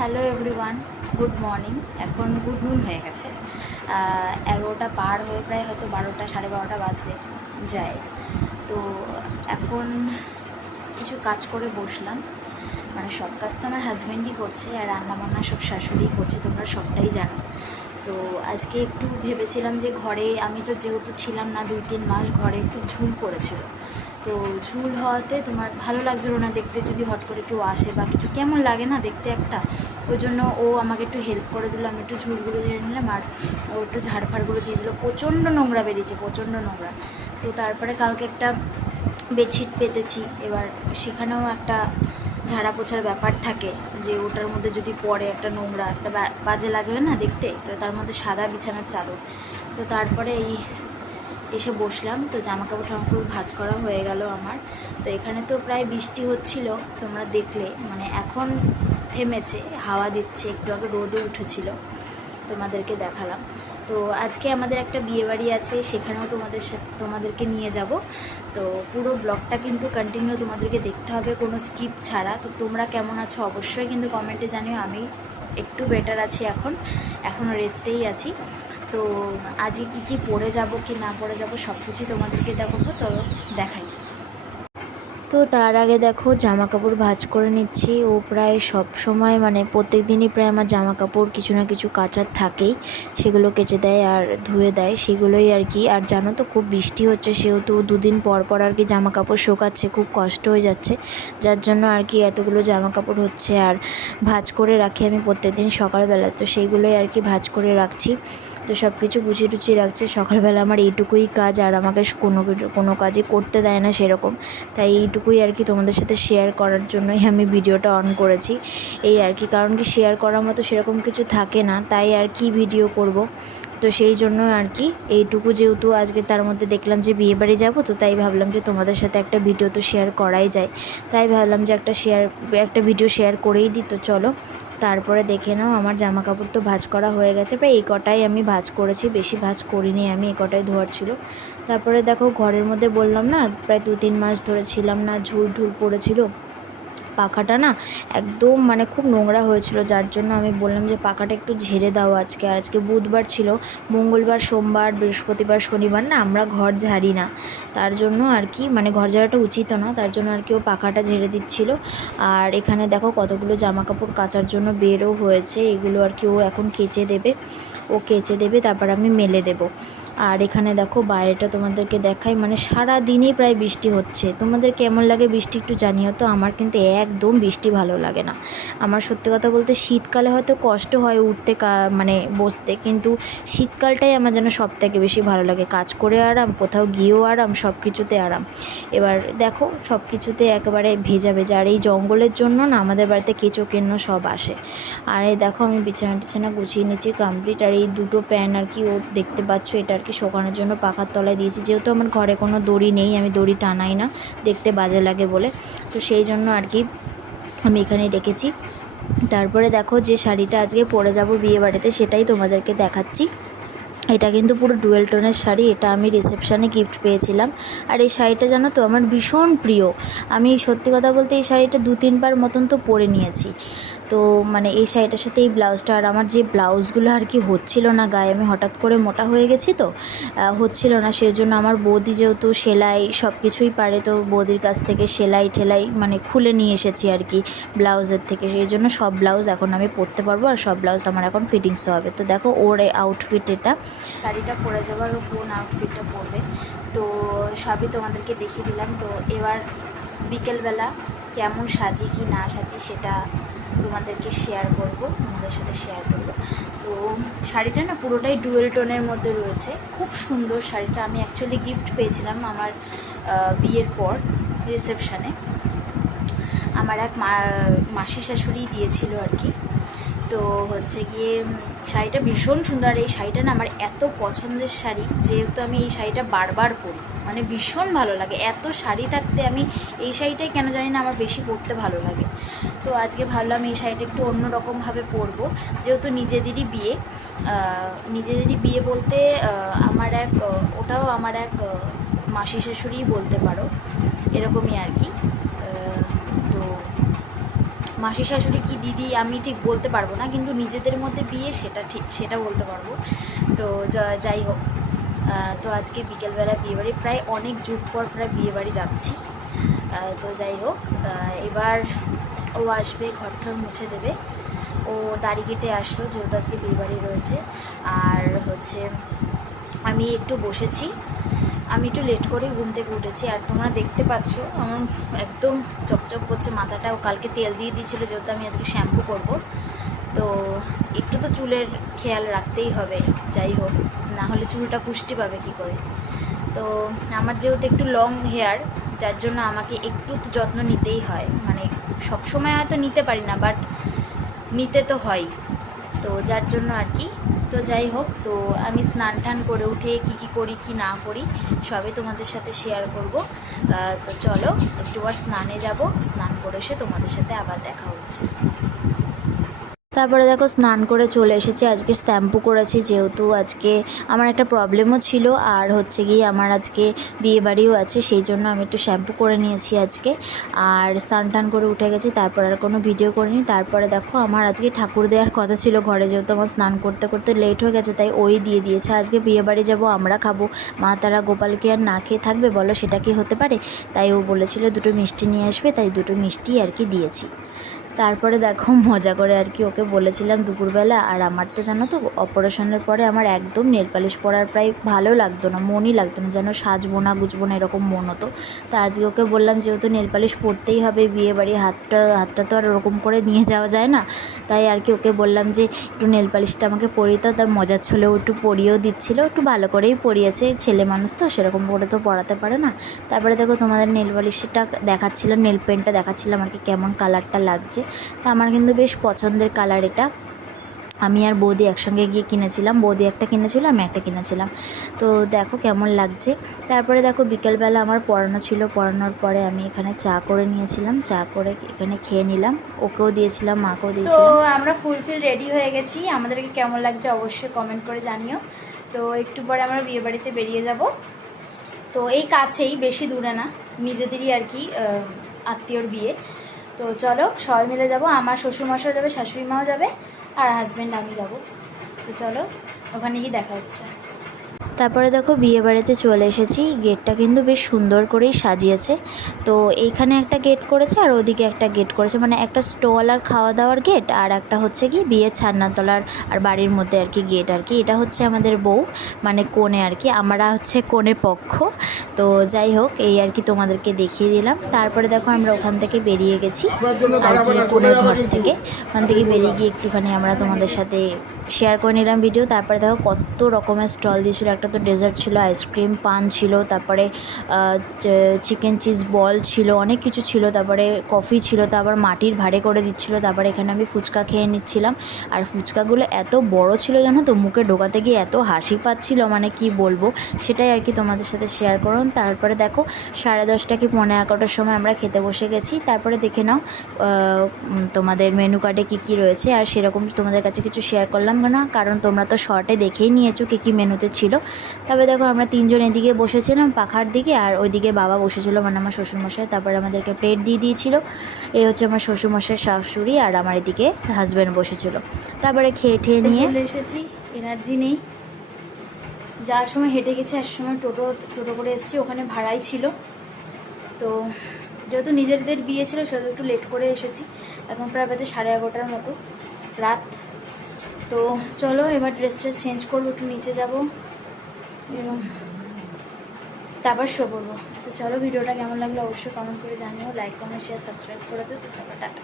Hello everyone, good morning. এখন good নুন হয়ে গেছে, 11টা পার হয়ে প্রায় হয়তো 12টা 12:30 বাজতে যায়। তো এখন কিছু কাজ করে বসলাম, মানে সব কাজ তো আমার হাজব্যান্ডই করছে আর রান্নাবান্না সব শাশুড়িই করছে, তোমরা সবটাই জানো। তো আজকে একটু ভেবেছিলাম যে ঘরে, আমি তো যেহেতু ছিলাম না 2-3 মাস, ঘরে খুব ঝুল পড়েছিল। তো ঝুল হওয়াতে তোমার ভালো লাগছিলো না দেখতে, যদি হট করে কেউ আসে বা কিছু, কেমন লাগে না দেখতে একটা। ওই জন্য ও আমাকে একটু হেল্প করে দিল, আমি একটু ঝুলগুলো ঝেড়ে নিলাম আর ও একটু ঝাড়ফাড়গুলো দিয়ে দিল। প্রচণ্ড নোংরা বেরিয়েছে, প্রচণ্ড নোংরা। তো তারপরে কালকে একটা বেডশিট পেতেছি, এবার সেখানেও একটা ঝাড়া পোছার ব্যাপার থাকে, যে ওটার মধ্যে যদি পড়ে একটা নোংরা, একটা বাজে লাগবে না দেখতে। তো তার মধ্যে সাদা বিছানার চাদর। তো তারপরে এসে বসলাম। তো জামাকাপড় ভাঁজ করা হয়ে গেল আমার। তো এখানে তো প্রায় বৃষ্টি হচ্ছিল, তোমরা দেখলে, মানে এখন থেমেছে, হাওয়া দিচ্ছে, একটু আগে রোদও উঠেছিল, তোমাদেরকে দেখালাম। তো আজকে আমাদের একটা বিয়েবাড়ি আছে, সেখানেও তোমাদেরকে নিয়ে যাব। তো পুরো ব্লগটা কিন্তু কন্টিনিউ তোমাদেরকে দেখতে হবে, কোনো স্কিপ ছাড়া। তো তোমরা কেমন আছো অবশ্যই কিন্তু কমেন্টে জানিও। আমি একটু বেটার আছি, এখনও রেস্টেই আছি। তো আজকে কী পরে যাব কি না পরে যাব সব কিছুই তোমাদেরকে দেখাবো, চলো দেখাই। তো তার আগে দেখো জামা কাপড় ভাঁজ করে নিচ্ছি। ও প্রায় সব সময়, মানে প্রত্যেক দিনই প্রায় আমার জামা কাপড় কিছু না কিছু কাচার থাকেই, সেগুলো কেচে দেয় আর ধুয়ে দেয়, সেগুলোই আর কি। আর জানো তো খুব বৃষ্টি হচ্ছে, সেহেতু দুদিন পর পর আর কি জামা কাপড় শোকাচ্ছে, খুব কষ্ট হয়ে যাচ্ছে, যার জন্য আর কি এতগুলো জামা কাপড় হচ্ছে। আর ভাঁজ করে রাখি আমি প্রত্যেক দিন সকালবেলা, তো সেইগুলোই আর কি ভাঁজ করে রাখছি। তো সব কিছু গুছিয়ে টুচিয়ে রাখছে। সকালবেলা আমার এইটুকুই কাজ, আর আমাকে কোনো কাজই করতে দেয় না সেরকম। তাই এইটুকুই আর কি তোমাদের সাথে শেয়ার করার জন্যই আমি ভিডিওটা অন করেছি, এই আর কি। কারণ কি শেয়ার করার মতো সেরকম কিছু থাকে না, তাই আর কি ভিডিও করব। তো সেই জন্য আর কি এইটুকু, যেহেতু আজকে তার মধ্যে দেখলাম যে বিয়েবাড়ি যাব, তো তাই ভাবলাম যে তোমাদের সাথে একটা ভিডিও তো শেয়ার করাই যায়, তাই ভাবলাম যে একটা ভিডিও শেয়ার করেই দিই। তো চলো তারপরে দেখে নাও। আমার জামা কাপড় তো ভাঁজ করা হয়ে গেছে, প্রায় এই কটাই আমি ভাঁজ করেছি, বেশি ভাঁজ করিনি আমি, এই কটাই ধোয়ার ছিল। তারপরে দেখো ঘরের মধ্যে বললাম না প্রায় 2-3 মাস ধরে ছিলাম না, ঝুল পড়েছিল, পাখাটা না একদম মানে খুব নোংরা হয়েছিল, যার জন্য আমি বললাম যে পাখাটা একটু ঝেড়ে দাও আজকে। আর আজকে বুধবার ছিল, মঙ্গলবার সোমবার বৃহস্পতিবার শনিবার না আমরা ঘর ঝাড়ি না, তার জন্য আর কি, মানে ঘর ঝাড়াটা উচিত না, তার জন্য আর কি ও পাখাটা ঝেড়ে দিচ্ছিল। আর এখানে দেখো কতগুলো জামা কাপড় কাচার জন্য বেরও হয়েছে, এগুলো আর কি ও এখন কেচে দেবে, তারপর আমি মেলে দেবো। আর এখানে দেখো বাইরেটা তোমাদেরকে দেখাই, মানে সারা দিনই প্রায় বৃষ্টি হচ্ছে। তোমাদের কেমন লাগে বৃষ্টি একটু জানিও তো। আমার কিন্তু একদম বৃষ্টি ভালো লাগে না। আমার সত্যি কথা বলতে শীতকালে হয়তো কষ্ট হয় উঠতে, মানে বসতে, কিন্তু শীতকালটাই আমার যেন সব থেকে বেশি ভালো লাগে। কাজ করে আরাম, কোথাও গিয়েও আরাম, সব কিছুতে আরাম। এবার দেখো সব কিছুতে একেবারে ভেজা ভেজা, আর এই জঙ্গলের জন্য না আমাদের বাড়িতে কেঁচো কেন্ন সব আসে। আর এই দেখো আমি বিছানা টিছানা গুছিয়ে নিচ্ছি কমপ্লিট। আর এই দুটো প্যান আর কি ও দেখতে পাচ্ছ, এটা আর কি শোকানোর জন্য পাখার তলায় দিয়েছি, যেহেতু আমার ঘরে কোনো দড়ি নেই, আমি দড়ি টানাই না, দেখতে বাজে লাগে বলে, তো সেই জন্য আর কি আমি এখানেই রেখেছি। তারপরে দেখো যে শাড়িটা আজকে পরে যাব বিয়ে বাড়িতে, সেটাই তোমাদেরকে দেখাচ্ছি। এটা কিন্তু পুরো ডুয়েল টোনের শাড়ি, এটা আমি রিসেপশানে গিফট পেয়েছিলাম। আর এই শাড়িটা জানো তো আমার ভীষণ প্রিয়। আমি সত্যি কথা বলতে এই শাড়িটা 2-3 বার মতন তো পরে নিয়েছি। তো মানে এই শাড়িটার সাথে এই ব্লাউজটা, আর আমার যে ব্লাউজগুলো আর কি হচ্ছিল না গায়ে, আমি হঠাৎ করে মোটা হয়ে গেছি, তো হচ্ছিল না, সেই জন্য আমার বৌদি যেহেতু সেলাই সব কিছুই পারে, তো বৌদির কাছ থেকে সেলাই ঠেলাই মানে খুলে নিয়ে এসেছি আর কি ব্লাউজের থেকে, সেই জন্য সব ব্লাউজ এখন আমি পরতে পারবো, আর সব ব্লাউজ আমার এখন ফিটিংসও হবে। তো দেখো ওর এই আউটফিট, এটা শাড়িটা পরে যাবার ও কোন আউটফিটটা পরবে, তো সবই তোমাদেরকে দেখিয়ে দিলাম। তো এবার বিকেলবেলা কেমন সাজি কি না সাজি সেটা তোমাদের সাথে শেয়ার করবো। তো শাড়িটা না পুরোটাই ডুয়েল টোনের মধ্যে রয়েছে, খুব সুন্দর শাড়িটা। আমি অ্যাকচুয়ালি গিফট পেয়েছিলাম আমার বিয়ের পর রিসেপশানে, আমার এক মাসি শাশুড়ি দিয়েছিল আর কি। তো হচ্ছে গিয়ে শাড়িটা ভীষণ সুন্দর। আর এই শাড়িটা না আমার এত পছন্দের শাড়ি, যেহেতু আমি এই শাড়িটা বারবার পরি, মানে ভীষণ ভালো লাগে। এত শাড়ি থাকতে আমি এই শাড়িটাই কেন জানি না আমার বেশি পরতে ভালো লাগে। তো আজকে ভাবলাম এই শাড়িটা একটু অন্যরকমভাবে পরবো, যেহেতু নিজেদেরই বিয়ে বলতে ওটাও আমার এক মাসি শাশুড়িই বলতে পারো, এরকমই আর কি। তো মাসি শাশুড়ি কি দিদি আমি ঠিক বলতে পারবো না, কিন্তু নিজেদের মধ্যে বিয়ে সেটা বলতে পারবো। তো যাই হোক, তো আজকে বিকেলবেলা বিয়েবাড়ি, প্রায় অনেক যুগ পর প্রায় বিয়েবাড়ি যাচ্ছি। তো যাই হোক, এবার ও আসবে, ঘরটা মুছে দেবে। ও দাড়ি কেটে আসলো যেহেতু আজকে বিয়েবাড়ি রয়েছে। আর হচ্ছে আমি একটু বসেছি, আমি একটু লেট করেই ঘুম থেকে উঠেছি। আর তোমরা দেখতে পাচ্ছ আমার একদম চকচক করছে মাথাটা। ও কালকে তেল দিয়ে দিয়েছিলো যেহেতু আমি আজকে শ্যাম্পু করব, তো একটু তো চুলের খেয়াল রাখতেই হবে। যাই হোক, না হলে চুলটা পুষ্টি পাবে কী করে। তো আমার যেহেতু একটু লং হেয়ার, যার জন্য আমাকে একটু তো যত্ন নিতেই হয়। মানে সবসময় হয়তো নিতে পারি না, বাট নিতে তো হয়, তো যার জন্য আর কি। তো যাই হোক, তো আমি স্নান টান করে উঠে কি করি কি না করি সবই তোমাদের সাথে শেয়ার করব। তো চলো একটু আর স্নানে যাব, স্নান করে এসে তোমাদের সাথে আবার দেখা হচ্ছে। তারপরে দেখো স্নান করে চলে এসেছি। আজকে শ্যাম্পু করেছি যেহেতু আজকে আমার একটা প্রবলেমও ছিল, আর হচ্ছে গিয়ে আমার আজকে বিয়েবাড়িও আছে, সেই জন্য আমি একটু শ্যাম্পু করে নিয়েছি আজকে। আর স্নান টান করে উঠে গেছি, তারপর আর কোনো ভিডিও করিনি। তারপরে দেখো আমার আজকে ঠাকুর দেওয়ার কথা ছিল ঘরে, যেহেতু আমার স্নান করতে করতে লেট হয়ে গেছে, তাই ওই দিয়ে দিয়েছে। আজকে বিয়েবাড়ি যাব, আমরা খাবো, মা তারা গোপালকে আর না খেয়ে থাকবে বলো, সেটা কি হতে পারে? তাই ও বলেছিল দুটো মিষ্টি নিয়ে আসবে, তাই দুটো মিষ্টি আর কি দিয়েছি। তারপরে দেখো মজা করে আর কি ওকে বলেছিলাম দুপুরবেলা। আর আমার তো জানো তো অপারেশনের পরে আমার একদম নেল পালিশ পরার প্রায় ভালো লাগতো না, মনই লাগতো না, যেন সাজবো না গুজবো না এরকম মন হতো। তা আজকে ওকে বললাম যেহেতু নেল পালিশ পরতেই হবে, বিয়ে বাড়ি হাতটা তো আর ওরকম করে নিয়ে যাওয়া যায় না, তাই আর কি ওকে বললাম যে একটু নেল পালিশটা আমাকে পরিয়ে দাও। তার মজার ছলেও একটু পরিয়েও দিচ্ছিলো, একটু ভালো করেই পরিয়েছে, ছেলে মানুষ তো সেরকম করে তো পড়াতে পারে না। তারপরে দেখো তোমাদের নেল পালিশটা দেখাচ্ছিলাম, নেল পেন্টটা দেখাচ্ছিলাম আর কি কেমন কালারটা লাগছে। তা আমার কিন্তু বেশ পছন্দের কালার এটা। আমি আর বৌদি একসঙ্গে গিয়ে কিনেছিলাম, বৌদি একটা কিনেছিল, আমি একটা কিনেছিলাম। তো দেখো কেমন লাগছে। তারপরে দেখো বিকেলবেলা আমার পড়ানো ছিল, পড়ানোর পরে আমি এখানে চা করে নিয়েছিলাম, চা করে এখানে খেয়ে নিলাম, ওকেও দিয়েছিলাম, মাকেও দিয়েছিলাম। তো আমরা ফুলফিল রেডি হয়ে গেছি, আমাদেরকে কেমন লাগছে অবশ্যই কমেন্ট করে জানিও। তো একটু পরে আমরা বিয়ে বাড়িতে বেরিয়ে যাব। তো এই কাছেই, বেশি দূরে না, নিজেদেরই আর কি আত্মীয়র বিয়ে। তো চলো সবাই মিলে যাব, আমার শ্বশুরমশাও যাবে, শাশুড়ি মাও যাবে, আর হাজব্যান্ড আমি যাব। তো চলো ওখানে গিয়ে দেখা হচ্ছে। তারপরে দেখো বিয়ে বাড়িতে চলে এসেছি, গেটটা কিন্তু বেশ সুন্দর করেই সাজিয়েছে। তো এইখানে একটা গেট করেছে আর ওদিকে একটা গেট করেছে, মানে একটা স্টল আর খাওয়া দাওয়ার গেট, আর একটা হচ্ছে কি বিয়ের ছাদনাতলার আর বাড়ির মধ্যে আর কি গেট আর কি। এটা হচ্ছে আমাদের বউ, মানে কনে আর কি, আমরা হচ্ছে কনে পক্ষ। তো যাই হোক, এই আর কি তোমাদেরকে দেখিয়ে দিলাম। তারপরে দেখো আমরা ওখান থেকে বেরিয়ে গেছি আর কি, কনের ঘর থেকে, ওখান থেকে বেরিয়ে গিয়ে একটুখানি আমরা তোমাদের সাথে শেয়ার করে নিলাম ভিডিও। তারপরে দেখো কত রকমের স্টল দিয়েছিল, একটা তো ডেজার্ট ছিল, আইসক্রিম, পান ছিল, তারপরে চিকেন চিজ বল ছিল, অনেক কিছু ছিল, তারপরে কফি ছিল, তারপর মাটির ভাড়ে করে দিচ্ছিল। তারপরে এখানে আমি ফুচকা খেয়ে নিচ্ছিলাম, আর ফুচকাগুলো এত বড় ছিল জানো তো, মুখে ঢোকাতে গিয়ে এত হাসি পাচ্ছিল, মানে কি বলবো, সেটাই আর কি তোমাদের সাথে শেয়ার করুন। তারপরে দেখো 10:30 কি 11:15টার সময় আমরা খেতে বসে গেছি। তারপরে দেখে নাও তোমাদের মেনু কার্ডে কী কী রয়েছে, আর সেরকম তোমাদের কাছে কিছু শেয়ার করলাম না, কারণ তোমরা তো শর্টে দেখেই নিয়েছো কী কী মেনুতে ছিল। তবে দেখো আমরা তিনজন এদিকে বসেছিলাম পাখার দিকে, আর ওইদিকে বাবা বসেছিল, মানে আমার শ্বশুরমশাই। তারপরে আমাদেরকে প্লেট দিয়ে দিয়েছিল, এই হচ্ছে আমার শ্বশুরমশাই, শাশুড়ি, আর আমার এদিকে হাজব্যান্ড বসেছিল। তারপরে খেয়ে ঠেয়ে নিয়ে চলে এসেছি, এনার্জি নেই, যাওয়ার সময় হেঁটে গেছি, আসার সময় টোটো করে এসেছি, ওখানে ভাড়াই ছিল। তো যেহেতু নিজেদের বিয়ে ছিল সেহেতু একটু লেট করে এসেছি, এখন প্রায় বাজে 11:30টার মতো রাত। তো চলো এবার ড্রেসটা চেঞ্জ করবো, একটু নিচে যাবো, এরকম তারপর শো করবো। তো চলো ভিডিওটা কেমন লাগলো অবশ্যই কমেন্ট করে জানিও, লাইক কমেন্ট শেয়ার সাবস্ক্রাইব করে দিও। তো চলো টাটা।